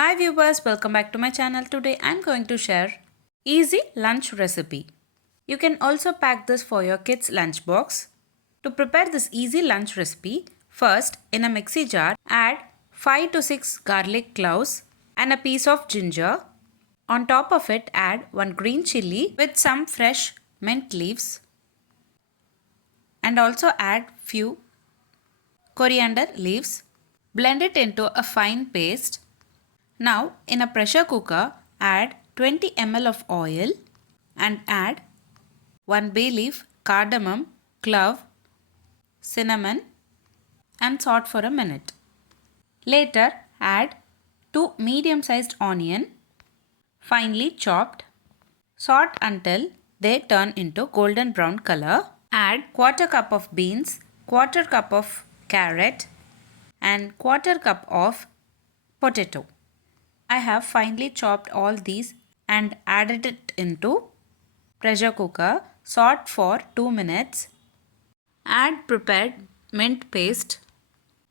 Hi viewers, welcome back to my channel. Today I'm going to share easy lunch recipe. You can also pack this for your kids' lunchbox. To prepare this easy lunch recipe, first in a mixie jar add 5 to 6 garlic cloves and a piece of ginger. On top of it add 1 green chilli with some fresh mint leaves and also add few coriander leaves. Blend it into a fine paste. Now in a pressure cooker add 20 ml of oil and add 1 bay leaf, cardamom, clove, cinnamon and saute for a minute. Later add 2 medium sized onion finely chopped. Saute until they turn into golden brown color. Add quarter cup of beans, quarter cup of carrot and quarter cup of potato. I have finely chopped all these and added it into pressure cooker. Saute for 2 minutes. Add prepared mint paste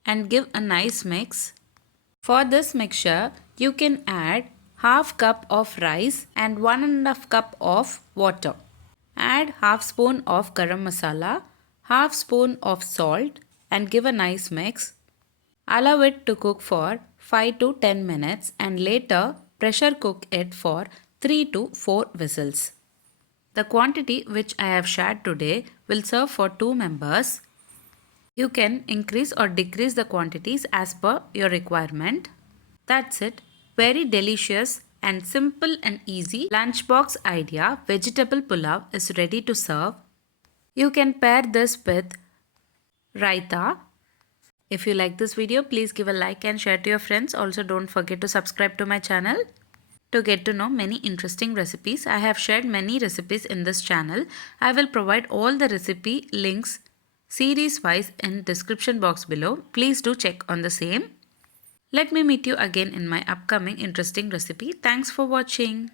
and give a nice mix. For this mixture, you can add half cup of rice and 1.5 cup of water. Add half spoon of garam masala, half spoon of salt and give a nice mix. Allow it to cook for 5 to 10 minutes and later pressure cook it for 3 to 4 whistles. The quantity which I have shared today will serve for 2 members. You can increase or decrease the quantities as per your requirement. That's it. Very delicious and simple and easy lunchbox idea vegetable pulao is ready to serve. You can pair this with raita. If you like this video, please give a like and share to your friends. Also don't forget to subscribe to my channel to get to know many interesting recipes. I have shared many recipes in this channel. I will provide all the recipe links series wise in description box below. Please do check on the same. Let me meet you again in my upcoming interesting recipe. Thanks for watching.